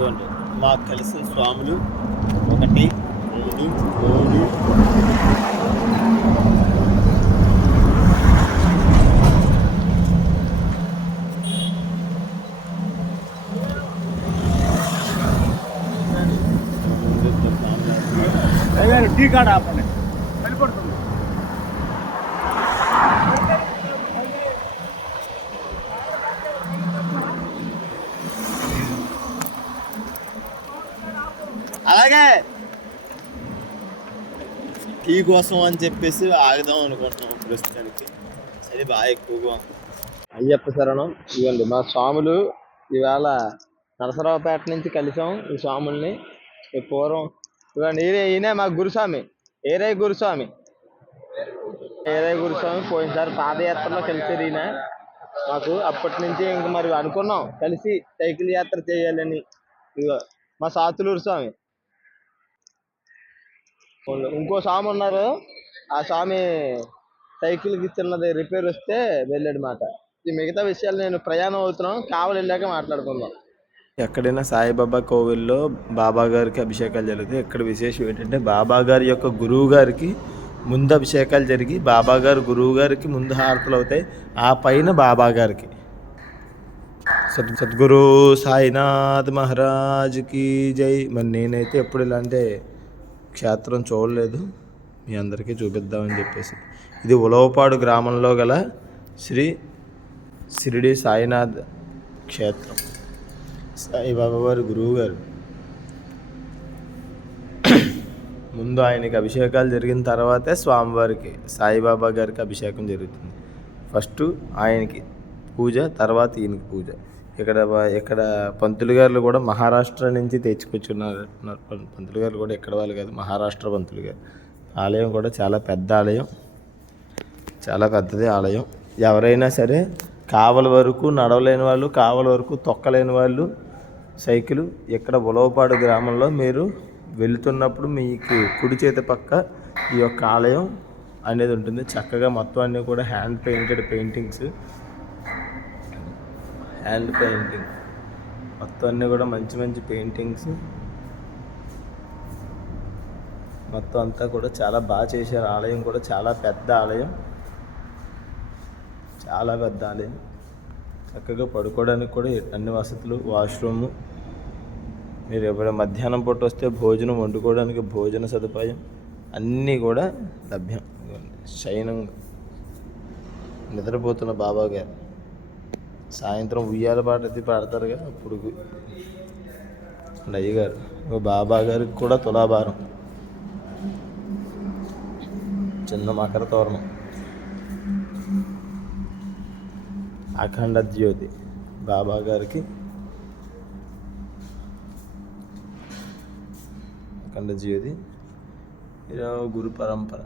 ఇదిగోండి మాకు కలిసిన స్వాములు 1 2 3 టీ కార్డ్ ఆపండి వెళ్ళిపోతుంది. అలాగే టీ కోసం అని చెప్పేసి ఆగుదాం అనుకుంటున్నాం ప్రస్తుతానికి. అది బాగా ఎక్కువగా అయ్యప్ప శరణం. ఇవ్వండి మా స్వాములు ఈవేళ నరసరావుపేట నుంచి కలిసాం. ఈ స్వాముల్ని పూర్వం ఇవ్వండి. ఈయనే మా గురుస్వామి ఏరై గురుస్వామి పోయినసారి పాదయాత్రలో కలిసారు ఈయన మాకు. అప్పటి నుంచి ఇంక మరి అనుకున్నాం కలిసి సైకిల్ యాత్ర చేయాలని. ఇదిగో మా సాతులూరు స్వామి. ఇంకో స్వామి ఉన్నారు, ఆ స్వామి సైకిల్కి చిన్నది రిపేర్ వస్తే వెళ్ళాడు మాట. ఈ మిగతా విషయాలు నేను ప్రయాణం అవుతున్నాం, కావలి వెళ్ళాక మాట్లాడుకుందాం. ఎక్కడైనా సాయిబాబా కోవిల్లో బాబా గారికి అభిషేకాలు జరుగుతాయి. ఇక్కడ విశేషం ఏంటంటే బాబా గారి యొక్క గురువు గారికి ముందు అభిషేకాలు జరిగి బాబా గారు గురువు గారికి ముందు హారతులు అవుతాయి, ఆ పైన బాబా గారికి. సద్గురు సాయినాథ్ మహారాజ్కి జై. మరి నేనైతే ఎప్పుడు ఇలాంటి క్షేత్రం చూడలేదు, మీ అందరికీ చూపిద్దామని చెప్పేసి. ఇది ఉలవపాడు గ్రామంలో గల శ్రీ షిరిడి సాయినాథ్ క్షేత్రం. సాయిబాబా వారి గురువు గారు. ముందు ఆయనకి అభిషేకాలు జరిగిన తర్వాతే స్వామివారికి సాయిబాబా గారికి అభిషేకం జరుగుతుంది. ఫస్ట్ ఆయనకి పూజ, తర్వాత ఈయనకి పూజ. ఇక్కడ పంతులు గారు కూడా మహారాష్ట్ర నుంచి తెచ్చుకొచ్చున్నారు. పంతులు గారు కూడా ఎక్కడ వాళ్ళు కాదు, మహారాష్ట్ర పంతులు గారు. ఆలయం కూడా చాలా పెద్ద ఆలయం, చాలా పెద్దది ఆలయం. ఎవరైనా సరే కావలి వరకు నడవలేని వాళ్ళు, కావలి వరకు తొక్కలేని వాళ్ళు సైకిల్ ఇక్కడ ఉలవపాడు గ్రామంలో మీరు వెళుతున్నప్పుడు మీకు కుడి చేతి పక్క ఈ యొక్క ఆలయం అనేది ఉంటుంది. చక్కగా మొత్తం అన్నీ కూడా హ్యాండ్ పెయింటింగ్ మొత్తం అన్నీ కూడా మంచి మంచి పెయింటింగ్స్. మొత్తం అంతా కూడా చాలా బాగా చేశారు. ఆలయం కూడా చాలా పెద్ద ఆలయం, చాలా పెద్ద ఆలయం. చక్కగా పడుకోవడానికి కూడా అన్ని వసతులు, వాష్రూము. మీరు ఎప్పుడైనా మధ్యాహ్నం పూట వస్తే భోజనం వండుకోవడానికి భోజన సదుపాయం అన్నీ కూడా లభ్యం. శయనం నిద్రపోతున్న బాబా గారు సాయంత్రం ఉయ్యాల పాట అది పాడతారుగా, అప్పుడు అయ్యగారు బాబా గారికి కూడా తులాభారం, చిన్న మకర తోరణం, అఖండ జ్యోతి బాబా గారికి. అఖండ జ్యోతి గురు పరంపర.